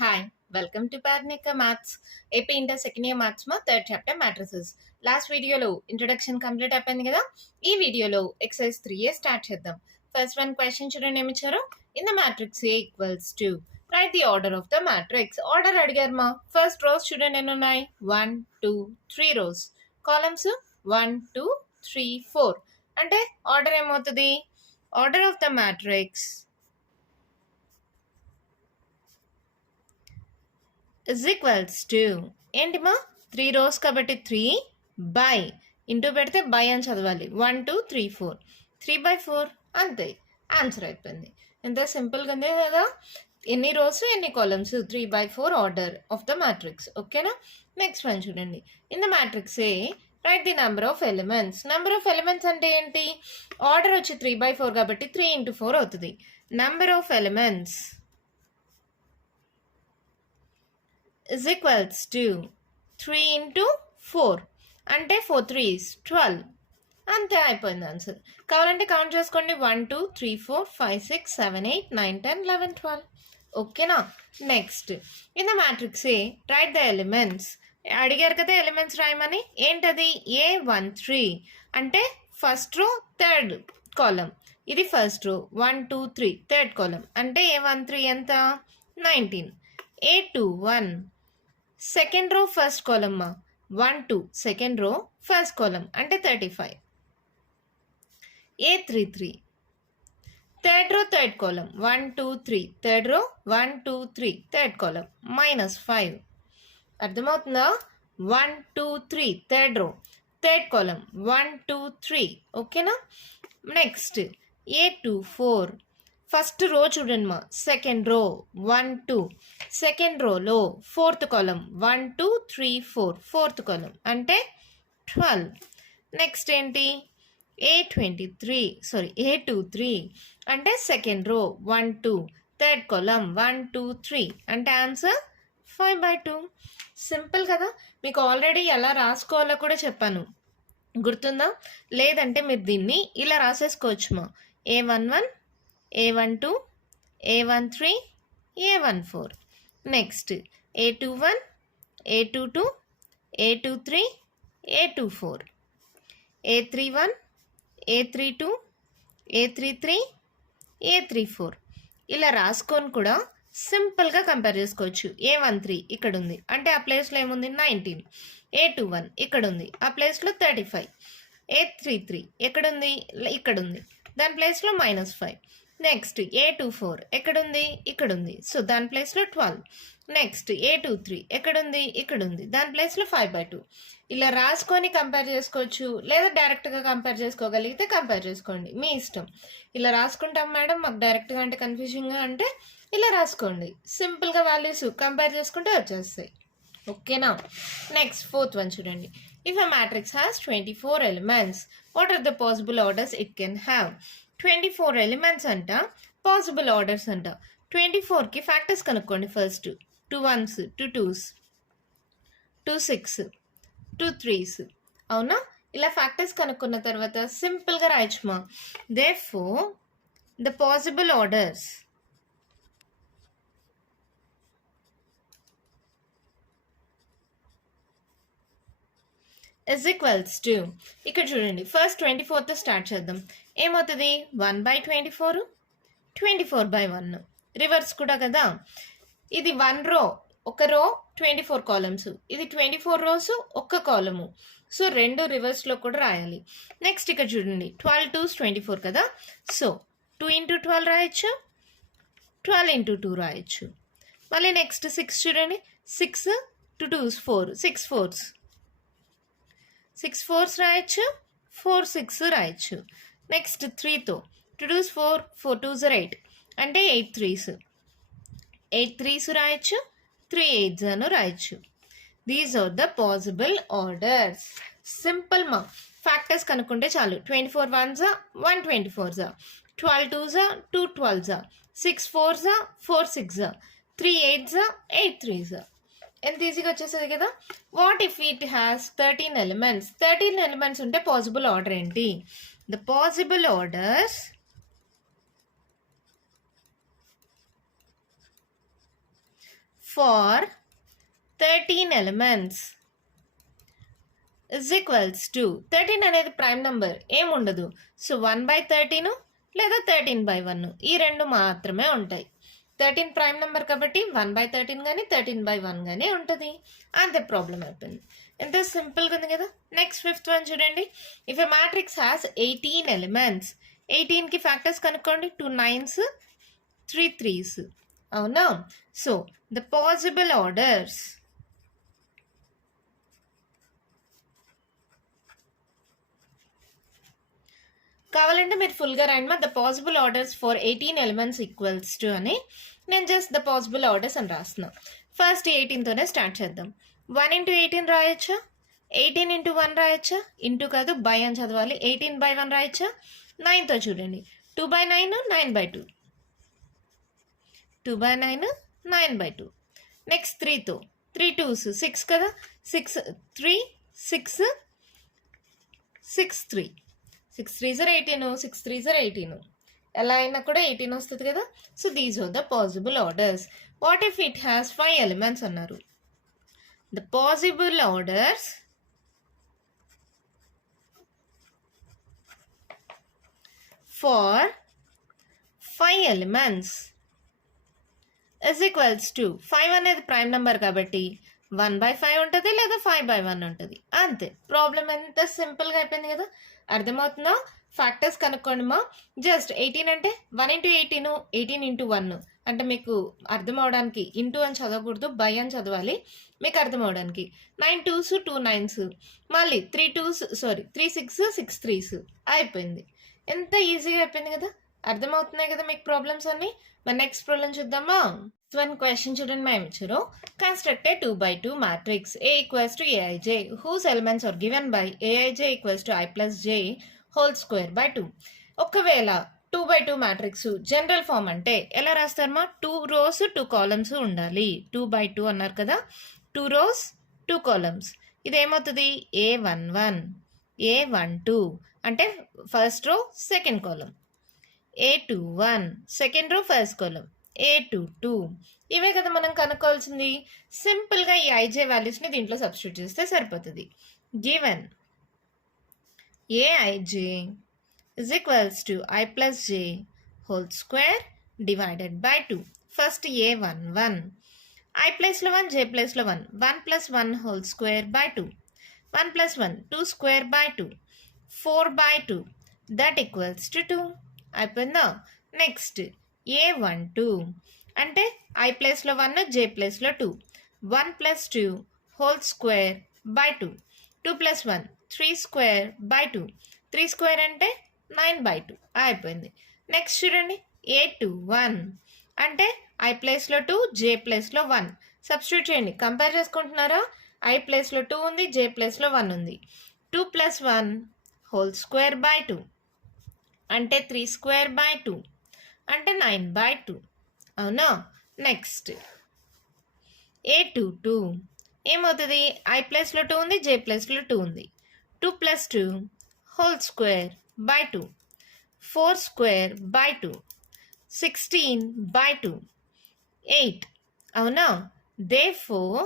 Hi, welcome to Parnika Maths. AP Inter second year maths ma third chapter matrices. Last video lo introduction complete అయిపోయింది కదా. ఈ వీడియోలో exercise 3a start చేద్దాం. First one question చూడండి ఏమి ఇచ్చారు. In the matrix A equals to write the order of the matrix. Order అడిగారు మా. First rows చూడండి ఎన్ని ఉన్నాయి. 1 2 3 rows. Columns 1 2 3 4. అంటే order ఏమవుతుంది? Order of the matrix is equals to ఏంటి మా 3 rows కాబట్టి 3 by ఇంటూ పెడితే బై అని చదవాలి 1 2 3 4 3/4 అంతే ఆన్సర్ అయిపోయింది. ఎంత సింపుల్గా ఉంది కదా. ఎన్ని రోస్ ఎన్ని columns 3/4 order of the matrix. ఓకేనా. నెక్స్ట్ వన్ చూడండి. In the matrix A right the number of elements. Number of elements అంటే ఏంటి? ఆర్డర్ వచ్చి 3/4 కాబట్టి 3 into 4 అవుతుంది. Number of elements is equals to 3 into 4 అంటే 4 3s 12 అంతే అయిపోయింది ఆన్సర్. కావాలంటే కౌంట్ చేసుకోండి 1 2 3 4 5 6 7 8 9 10 11 12. ఓకేనా. Next in the matrix A right the elements. అడిగారు కదా ఎలిమెంట్స్ రాయమని. ఏంటది? A13 అంటే ఫస్ట్ రో థర్డ్ కాలం. ఇది ఫస్ట్ రో 1 2 3 థర్డ్ కాలం అంటే A13 ఎంత 19. A21 second row first column మా 1 2 సెకండ్ రో ఫస్ట్ కాలమ్ అంటే 35. A33 third row third column 1 2 3 third row 1 2 3 third column -5. అర్థమవుతుందా? 1 2 3 థర్డ్ రో థర్డ్ కాలమ్ 1 2 3. ఓకేనా. నెక్స్ట్ A24 ఫస్ట్ రో చూడండి మా second row 1 2 second రోలో fourth కాలం 1 2 3 4 fourth కాలం అంటే 12. Next ఏంటి? A23 అంటే సెకండ్ రో 1 2 థర్డ్ కాలం 1 2 3 అంటే ఆన్సర్ 5/2. సింపుల్ కదా. మీకు ఆల్రెడీ ఎలా రాసుకోవాలో కూడా చెప్పాను, గుర్తుందా? లేదంటే మీరు దీన్ని ఇలా రాసేసుకోవచ్చు మా. A11 A12 A13 A14. Next A21 A22 A23 A24 A31 A32 A33 A34. ఇలా రాసుకొని కూడా సింపుల్గా కంపేర్ చేసుకోవచ్చు. A13 ఇక్కడ ఉంది అంటే ఆ ప్లేస్లో ఏముంది 19. A21 ఇక్కడ ఉంది ఆ ప్లేస్లో 35. A33 ఎక్కడుంది? ఇక్కడ ఉంది దాని ప్లేస్లో -5. నెక్స్ట్ A24 ఎక్కడుంది? ఇక్కడ ఉంది సో దాని ప్లేస్లో 12. నెక్స్ట్ A23 ఎక్కడుంది? ఇక్కడ ఉంది దాని ప్లేస్లో 5/2. ఇలా రాసుకొని కంపేర్ చేసుకోవచ్చు, లేదా డైరెక్ట్గా కంపేర్ చేసుకోగలిగితే కంపేర్ చేసుకోండి, మీ ఇష్టం. ఇలా రాసుకుంటాం మేడం మాకు డైరెక్ట్గా అంటే కన్ఫ్యూజింగ్గా అంటే ఇలా రాసుకోండి. సింపుల్గా వాల్యూస్ కంపేర్ చేసుకుంటే వచ్చేస్తాయి. ఓకేనా. నెక్స్ట్ ఫోర్త్ వన్ చూడండి. If a matrix has 24 elements what are the possible orders it can have. 24 elements అంట, పాసిబుల్ ఆర్డర్స్ అంట. 24కి ఫ్యాక్టర్స్ కనుక్కోండి. First 2 1s 2 2s 2 6 2 3s. అవునా. ఇలా ఫ్యాక్టర్స్ కనుక్కున్న తర్వాత సింపుల్గా రాయొచ్చు మా. Therefore the possible orders is equals to ఇక్కడ చూడండి. ఫస్ట్ 24తో స్టార్ట్ చేద్దాం. ఏమవుతుంది? 1/24 24/1. రివర్స్ కూడా కదా. ఇది 1 రో, ఒక రో 24 కాలమ్స్, ఇది 24 రోస్ ఒక్క కాలము. సో రెండు రివర్స్లో కూడా రాయాలి. నెక్స్ట్ ఇక్కడ చూడండి 12 2s 24 కదా. సో 2 into 12 రాయొచ్చు, 12 into 2 రాయొచ్చు. మళ్ళీ నెక్స్ట్ 6 చూడండి. 6 2 2s 4 6 4s 6 4s రాయొచ్చు, 4 6 రాయొచ్చు. నెక్స్ట్ 3తో 2 2s 4 4 2s 8 అంటే 8 3s 8 3s రాయొచ్చు, 3 8s అని రాయొచ్చు. These are the possible orders. Simple మా. ఫ్యాక్టర్స్ కనుక్కుంటే చాలు. 24 1s 124s 12 2s 2 12s 6 4s 4 6s 3 8s 8 3s. ఎంత ఈజీగా వచ్చేస్తుంది కదా. What if it has 13 elements. 13 elements ఉంటే పాసిబుల్ ఆర్డర్ ఏంటి? The possible orders for 13 elements is equals to 13 అనేది ప్రైమ్ నెంబర్ ఏముండదు. సో 1/13 లేదా 13/1 ఈ రెండు మాత్రమే ఉంటాయి. 13 ప్రైమ్ నెంబర్ కాబట్టి 1/13 కానీ 13/1 కానీ ఉంటుంది. అంతే ప్రాబ్లం అయిపోయింది. ఎంత సింపుల్గా ఉంది కదా. నెక్స్ట్ 5th వన్ చూడండి. If a matrix has 18 elements, 18కి ఫ్యాక్టర్స్ కనుక్కోండి. 2 9s 3 3s. అవునా? సో ద పాసిబుల్ ఆర్డర్స్ కావాలంటే మీరు ఫుల్గా రాయండి. The possible orders for 18 elements equals to అని నేను జస్ట్ ద పాసిబుల్ ఆర్డర్స్ అని రాస్తున్నా. ఫస్ట్ 18తోనే స్టార్ట్ చేద్దాం. 1 into 18 రాయొచ్చా? 18 into 1 రాయొచ్చా? ఇంటూ కాదు బై అని చదవాలి. 18/1 రాయొచ్చా? 9తో చూడండి. 2/9 9/2. 2/9 9/2. నెక్స్ట్ 3తో 3 2s 6 కదా. 6 3 6 6 3 6 3s are 18, 6 3s are 18. ఎలా అయినా కూడా 18 వస్తుంది కదా. So these are the possible orders. What if it has 5 elements అన్నారు. The possible orders for 5 elements is equals to 5 అనేది ప్రైమ్ నెంబర్ కాబట్టి 1/5 ఉంటుంది లేదా 5/1 ఉంటుంది. అంతే. ప్రాబ్లం ఎంత సింపుల్గా అయిపోయింది కదా. అర్థమవుతుందా? ఫ్యాక్టర్స్ కనుక్కోండి మా. జస్ట్ 18 అంటే 1 into 18 18 into 1 అంటే మీకు అర్థం అవడానికి ఇంటూ అని చదవకూడదు, బై అని చదవాలి మీకు అర్థం అవడానికి. 9 2s 2 9s మళ్ళీ 3 6 6 3s అయిపోయింది. ఎంత ఈజీగా అయిపోయింది కదా. అర్థమవుతున్నాయి కదా మీకు ప్రాబ్లమ్స్ అన్ని. మరి నెక్స్ట్ ప్రాబ్లం చూద్దామా. వన్ క్వశ్చన్ చూడండి. మేము ఇచ్చారు construct a 2/2 matrix A equals to Aij whose elements are given by Aij equals to I plus j whole square by 2. ఒకవేళ 2/2 మ్యాట్రిక్స్ జనరల్ ఫామ్ అంటే ఎలా రాస్తారమ్మా? 2 rows 2 columns ఉండాలి. 2/2 అన్నారు కదా. 2 rows 2 columns. ఇదేమవుతుంది? A11 A12 అంటే first row second column, A21 second row first కాలం, A22 ఇవే కదా మనం కనుక్కోవాల్సింది. సింపుల్గా ఈ ఐజే వాల్యూస్ని దీంట్లో సబ్స్టిట్యూట్ చేస్తే సరిపోతుంది. Given Aij is equals to I plus j whole square divided by 2. First A11 I place లో 1 j place లో 1 1 plus 1 whole square by 2. 1 plus 1 2 square by 2 4/2 that equals to 2. అయిపోయిందా? నెక్స్ట్ A12 అంటే I ప్లేస్లో 1 j ప్లేస్లో 2 1 plus 2 whole square by 2 2 plus 1 3 square by 2 3 square అంటే 9/2 అయిపోయింది. Next చూడండి A21 అంటే I ప్లేస్లో 2 j ప్లేస్లో 1 సబ్స్టిట్యూట్ చేయండి. కంపేర్ చేసుకుంటున్నారా? I ప్లేస్లో 2 ఉంది, j ప్లేస్లో 1 ఉంది. 2 plus 1 whole square by 2 అంటే 3 square by 2 అంటే 9/2. అవునా? నెక్స్ట్ A22 ఏమవుతుంది? I ప్లేస్లో 2 ఉంది, j ప్లేస్లో 2 ఉంది. 2 plus 2 whole square by 2 4 square by 2 16/2 8. అవునా? Therefore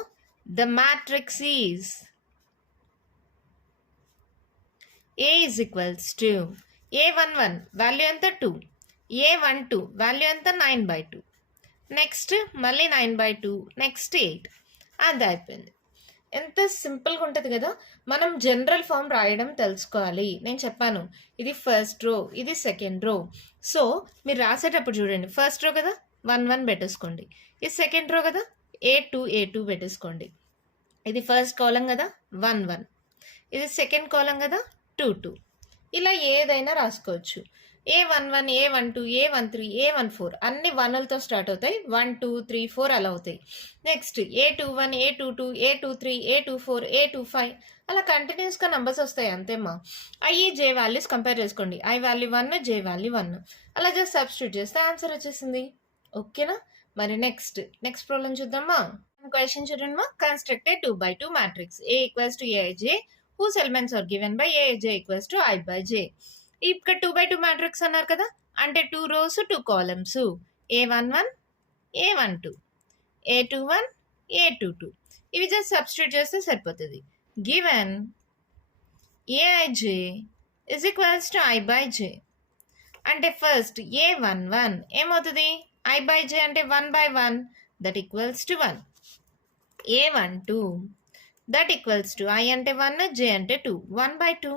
the matrix is A is equals to A11 value ఎంత 2, A12 వాల్యూ ఎంత 9/2, నెక్స్ట్ మళ్ళీ 9/2, నెక్స్ట్ 8. అది అయిపోయింది. ఎంత సింపుల్గా ఉంటుంది కదా. మనం జనరల్ ఫామ్ రాయడం తెలుసుకోవాలి. నేను చెప్పాను ఇది ఫస్ట్ రో, ఇది సెకండ్ రో. సో మీరు రాసేటప్పుడు చూడండి, ఫస్ట్ రో కదా 1 1 పెట్టేసుకోండి. ఇది సెకండ్ రో కదా A2 పెట్టేసుకోండి. ఇది ఫస్ట్ కాలం కదా 1 1, ఇది సెకండ్ కాలం కదా 2 2. ఇలా ఏదైనా రాసుకోవచ్చు. A11 A12 A13 A14 అన్ని 1లతో స్టార్ట్ అవుతాయి. 1 2 3 4 అలా అవుతాయి. Next A21 A22 A23 A24 A25 అలా కంటిన్యూస్గా నెంబర్స్ వస్తాయి. అంతేమ్మా. ఐ జే వాల్యూస్ కంపేర్ చేసుకోండి. I వాల్యూ 1 J వాల్యూ 1 అలా జస్ట్ సబ్స్టిట్యూట్ చేస్తే ఆన్సర్ వచ్చేసింది. ఓకేనా? మరి నెక్స్ట్ ప్రాబ్లం చూద్దామా. క్వశ్చన్ చూడండి మా. Construct a 2/2 matrix A equals to Aij whose elements are given by Aij equals to I by j. ఇక్కడ 2/2 మ్యాట్రిక్స్ అన్నారు కదా. అంటే 2 rows 2 columns. A11 A12 A21 A22 ఇవి జస్ట్ సబ్స్టిట్యూట్ చేస్తే సరిపోతుంది. Given Aij is equals to I by j అంటే first A11 ఏమవుతుంది I by j అంటే 1 by 1 that equals to 1. A12 that equals to I అంటే 1 j అంటే 2 1 by 2.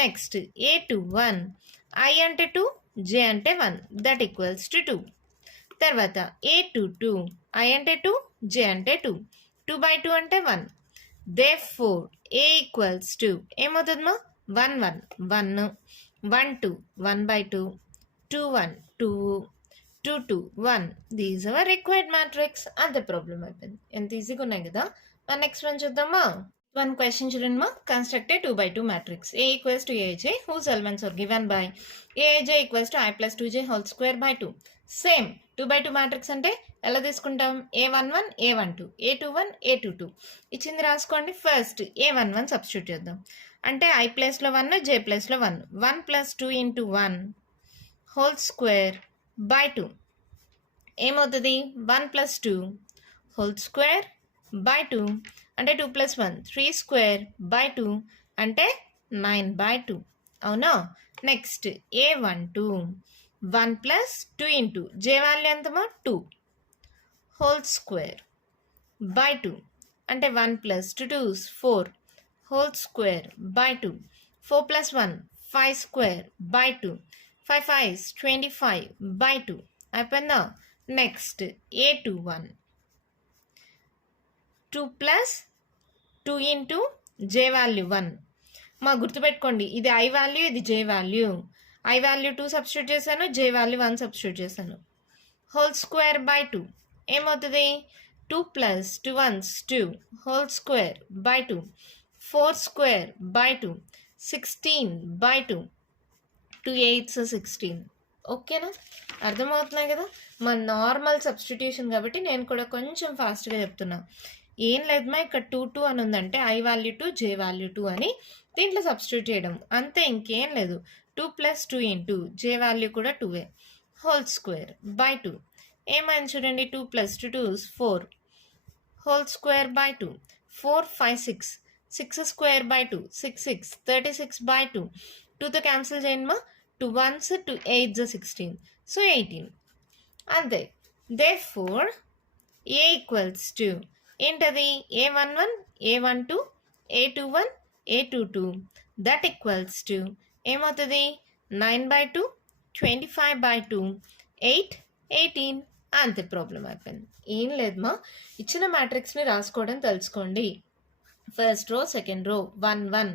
Next A21 I అంటే 2 j అంటే 1 దట్ ఈక్వల్స్ టు 2. తర్వాత A22 I అంటే 2 j అంటే 2 2 by 2 అంటే 1. Therefore A equals to ఏమవుతుందమ్మా 1 1 1 1 2 1 by 2 2 1 2 2 2 1 these hour required matrix. అంతే problem అయిపోయింది. ఎంత ఈజీగా ఉన్నాయి కదా. మన నెక్స్ట్ వన్ చూద్దామా. వన్ క్వశ్చన్ చూడండి మా. Construct a 2 by 2 matrix A equals to Aij whose elements are given by Aij equals to I plus 2j whole square by 2. Same 2 by 2 matrix అంటే ఎలా తీసుకుంటాం A11 A12 A21 A22 ఇచ్చింది రాసుకోండి. First A11 substitute చేద్దాం. అంటే I ప్లేస్లో 1 J ప్లేస్లో 1 1 plus 2 into 1 whole square by 2 ఏమవుతుంది 1 plus 2 హోల్ స్క్వేర్ బై 2 అంటే 2 plus 1 3 స్క్వేర్ బై 2 అంటే 9 by 2 అవునా. Next A12 1 plus 2 into J value ఎంతమా 2 హోల్ స్క్వేర్ బై 2 అంటే 1 plus 2 2 4 whole square by 2 4 plus 1 5 square by 2 5 5 25 by 2 అయిపోయిందా. Next A21 2 plus 2 into J value 1 మా గుర్తుపెట్టుకోండి ఇది I value ఇది J value. I value 2 substitute చేశాను J value 1 substitute చేశాను. Whole square by 2 ఏమవుతుంది 2 plus 2 1s 2 whole square by 2 4 square by 2 16 by 2 2 8s 16. ఓకేనా అర్థమవుతున్నాయి కదా. మన నార్మల్ సబ్స్టిట్యూషన్ కాబట్టి నేను కూడా కొంచెం ఫాస్ట్గా చెప్తున్నా. ఏం లేదు మా ఇక్కడ 2 2 అని ఉందంటే I వాల్యూ 2 J వాల్యూ 2 అని దీంట్లో సబ్స్టిట్యూట్ చేయడం అంతే, ఇంకేం లేదు. 2 plus 2 into J వాల్యూ కూడా 2 హోల్ స్క్వేర్ బై 2 ఏమైంది చూడండి 2 plus 2 2 4 whole square by 2 4 5 6 6 square by 2 6 6 36 by 2 2తో క్యాన్సిల్ చేయండి మా 2 1s 2 8s 16 సో 18 అంతే. therefore A ఈక్వల్స్ టు ఏంటది A11 A12 A21 A22 that equals to ఏమవుతుంది 9 by 2 25 by 2 8 18 అంతే ప్రాబ్లం అయిపోయింది. ఏం లేదు మా ఇచ్చిన మ్యాట్రిక్స్ని రాసుకోవడం తెలుసుకోండి. ఫస్ట్ రో సెకండ్ రో 1 1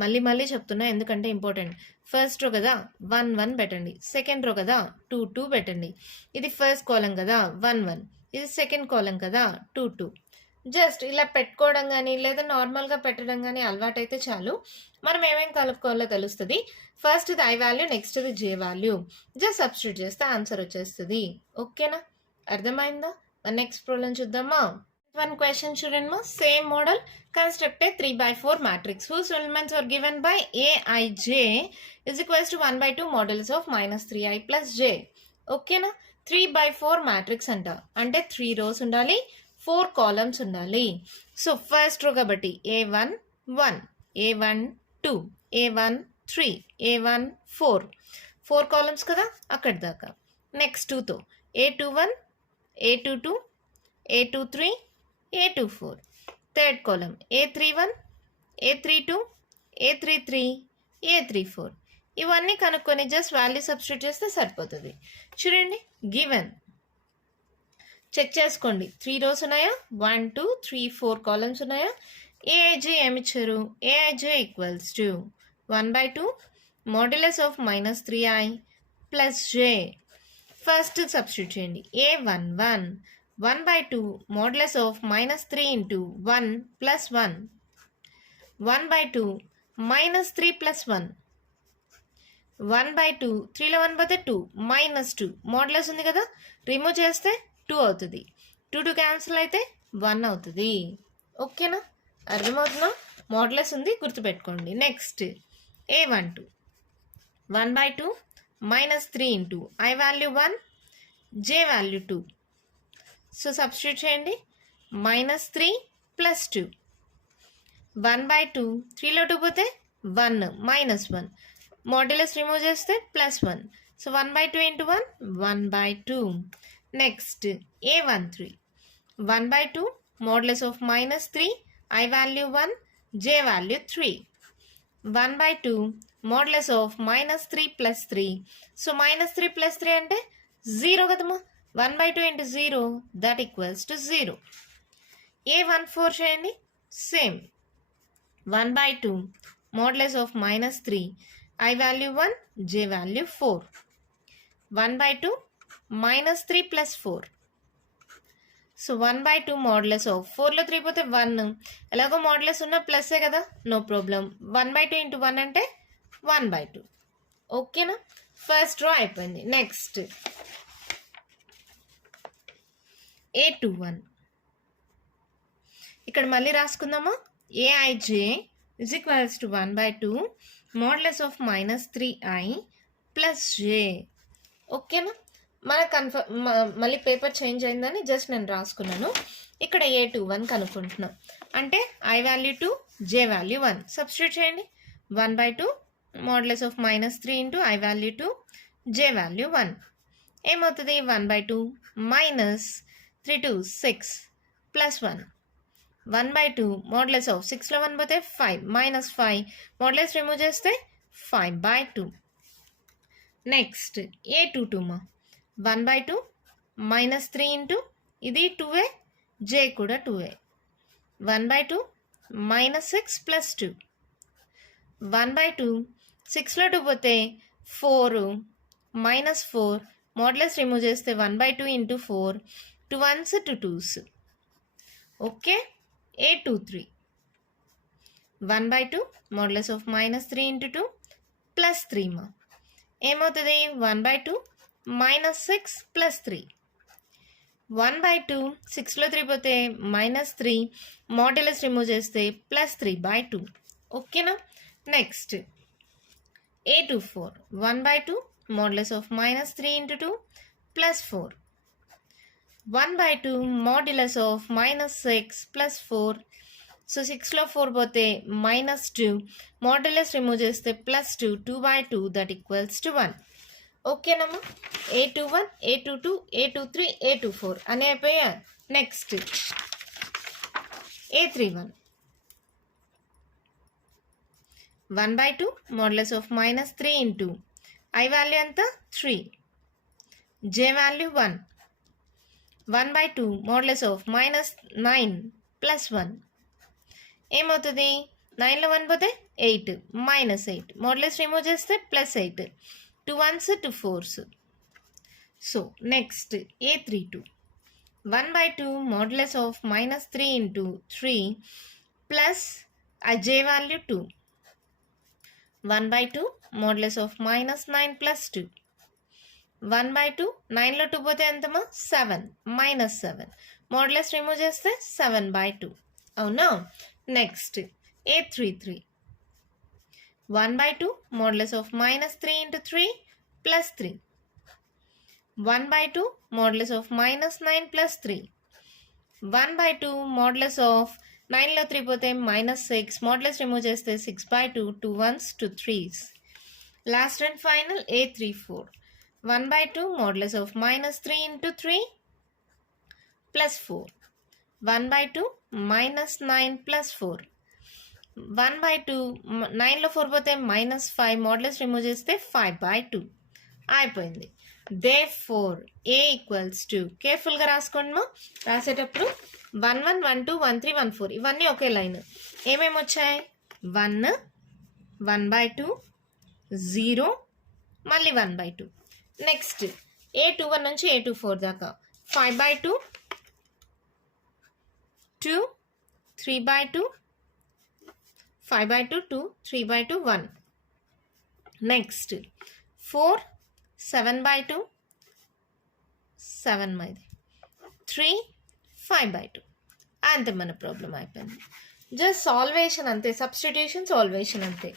మళ్ళీ మళ్ళీ చెప్తున్నా ఎందుకంటే ఇంపార్టెంట్. ఫస్ట్ రో కదా 1 1 పెట్టండి, సెకండ్ రో కదా 2 2 పెట్టండి. ఇది ఫస్ట్ కాలం కదా 1 1 ఇది సెకండ్ కాలం కదా 2 2 జస్ట్ ఇలా పెట్టుకోవడం కానీ లేదా నార్మల్గా పెట్టడం కానీ అలవాటైతే చాలు. మనం ఏమేమి కలుపుకోవాలో తెలుస్తుంది. ఫస్ట్ ఇది I వాల్యూ నెక్స్ట్ ఇది J వాల్యూ జస్ట్ సబ్స్టిట్యూట్ చేస్తే ఆన్సర్ వచ్చేస్తుంది. ఓకేనా అర్థమైందా. నెక్స్ట్ ప్రాబ్లం చూద్దామా. వన్ క్వశ్చన్ చూడండి మా. Same model construct 3 by 4 matrix whose elements are given by Aij is equals to 1 by 2 modulus of minus 3i plus j. ఓకేనా 3 by 4 matrix అంట అంటే 3 rows ఉండాలి 4 columns ఉండాలి. సో ఫస్ట్ రో కాబట్టి A1 1 A1 2 A1 3 A1 4 4 columns కదా అక్కడి దాకా. Next 2తో A21 A22 A23 A24 third కాలం A31 A32 A33 A34 ఇవన్నీ కనుక్కొని జస్ట్ వాల్యూ సబ్స్టిట్యూట్ చేస్తే సరిపోతుంది. చూడండి గివెన్ చెక్ చేసుకోండి 3 rows ఉన్నాయా 1 2 3 4 columns ఉన్నాయా. Aij ఏమి ఇచ్చారు Aij equals to 1 by 2 modulus of minus 3i plus j. First substitute చేయండి A11 1 by 2 modulus of minus 3 into 1 plus 1 1 by 2 minus 3 plus 1 1 by 2 3లో 1 పోతే 2 minus 2 modulus ఉంది కదా రిమూవ్ చేస్తే 2 అవుతుంది 2 2 క్యాన్సిల్ అయితే 1 అవుతుంది. ఓకేనా అర్థమవుతుందా. మోడ్యులస్ ఉంది గుర్తుపెట్టుకోండి. Next A12 1 by 2 minus 3 into I value 1 J value 2 so substitute చేయండి. -3 + 2. 1/2 3లో 2 పోతే 1 -1 మాడ్యులస్ రిమూవ్ చేస్తే +1. So 1/2 into 1 1/2. Next A13 1/2 modulus of -3 I value 1 J value 3. 1/2 modulus of -3 + 3. So -3 + 3 అంటే 0 కదమ్మా. 1/2 into 0 that equals to 0. A14 చేయండి. Same 1/2 modulus of -3 I value 1 J value 4. 1/2 -3 + 4. So 1/2 modulus of 4లో 3 పోతే 1. ఎలాగో modulus ఉన్న ప్లస్సే కదా, no problem. 1/2 into 1 అంటే 1/2. ఓకేనా, ఫస్ట్ డ్రా అయిపోయింది. నెక్స్ట్ A21 ఇక్కడ మళ్ళీ రాసుకుందామా. Aij is equals to 1/2 modulus of -3i + j. ఓకేనా, మన మళ్ళీ పేపర్ చేంజ్ అయిందని జస్ట్ నేను రాసుకున్నాను. ఇక్కడ A21 కనుక్కుంటున్నాం అంటే I value 2 J value 1 substitute చేయండి. 1/2 modulus of -3 into I value 2 J value 1 ఏమవుతుంది. 1/2 -3 2 6 +1. 1/2 మాడ్యులస్ ఆఫ్ 6లో 1 పోతే 5 -5 మాడ్యులస్ రిమూవ్ చేస్తే 5/2. నెక్స్ట్ A22 మా 1/2 -3 into ఇది 2a J కూడా 2a. 1/2 -6 + 2. 1/2 6లో 2 పోతే 4 -4 మాడ్యులస్ రిమూవ్ చేస్తే 1/2 into 4 2 1s 2 2s. Okay, A23 1/2 modulus of -3 into 2 + 3 మా ఏమవుతుంది. 1/2 -6 + 3. 1/2 6లో 3 పోతే -3 మాడ్యులస్ రిమూవ్ చేస్తే +3/2. ఓకేనా, next A24 1/2 modulus of -3 into 2 + 4. 1/2 modulus of -6 + 4. So 6లో 4 పోతే -2 మాడ్యులస్ రిమూవ్ చేస్తే +2 2/2 దట్ ఈక్వల్స్ టు 1. ఓకేనమ్మా, A21 A22 A23 A24 అని అయిపోయా. Next A31 1/2 modulus of -3 into I value ఎంత 3 J వాల్యూ 1. 1/2 మాడ్యులస్ ఆఫ్ -9 + 1 ఏమవుతుంది. 9లో 1 పోతే 8 -8 మాడ్యులస్ రిమూవ్ చేస్తే +8 2 1s 2 4s. So next A32 1/2 modulus of -3 into 3 plus J value 2. 1/2 modulus of -9 + 2. 1/2 9లో 2 పోతే ఎంతమా 7 -7 modulus remove చేస్తే 7/2. అవునా, next A33 1/2 modulus of -3 into 3 + 3. 1/2 modulus of -9 + 3. 1/2 modulus of 9లో 3 పోతే -6 modulus remove చేస్తే 6/2 2 1s 2 3s. Last and final A34 1/2 modulus of -3 into 3 + 4. 1/2 -9 + 4. 1/2 9లో 4 పోతే -5 modulus remove చేస్తే 5/2 అయిపోయింది. Therefore A equals to కేర్ఫుల్గా రాసుకోండి మా, రాసేటప్పుడు 1 1 1 2 1 3 1 4 ఇవన్నీ ఒకే లైన్. ఏమేమి వచ్చాయి 1 1/2 0 మళ్ళీ 1/2. నెక్స్ట్ A21 నుంచి A24 దాకా 5/2 2 3/2 5/2 2 3/2 1. నెక్స్ట్ 4 7/2 7 మైది 3 5/2. అంతే, మన ప్రాబ్లం అయిపోయింది. జస్ట్ సాల్వేషన్ అంతే, సబ్స్టిట్యూషన్ సాల్వేషన్ అంతే.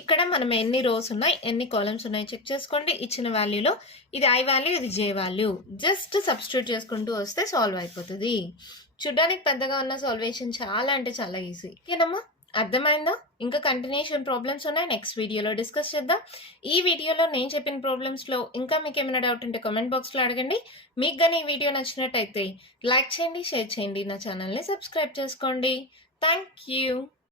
ఇక్కడ మనం ఎన్ని రోస్ ఉన్నాయి ఎన్ని కాలమ్స్ ఉన్నాయి చెక్ చేసుకోండి. ఇచ్చిన వాల్యూలో ఇది I వాల్యూ ఇది J వాల్యూ జస్ట్ సబ్స్టిట్యూట్ చేసుకుంటూ వస్తే సాల్వ్ అయిపోతుంది. చూడ్డానికి పెద్దగా ఉన్న సాల్వేషన్ చాలా అంటే చాలా ఈజీ. ఓకేనమ్మా, అర్థమైందా? ఇంకా కంటిన్యూషన్ ప్రాబ్లమ్స్ ఉన్నాయి, నెక్స్ట్ వీడియోలో డిస్కస్ చేద్దాం. ఈ వీడియోలో నేను చెప్పిన ప్రాబ్లమ్స్లో ఇంకా మీకు ఏమైనా డౌట్ ఉంటే కామెంట్ బాక్స్లో అడగండి. మీకు కానీ ఈ వీడియో నచ్చినట్టయితే లైక్ చేయండి, షేర్ చేయండి, నా ఛానల్ని సబ్స్క్రైబ్ చేసుకోండి. Thank you.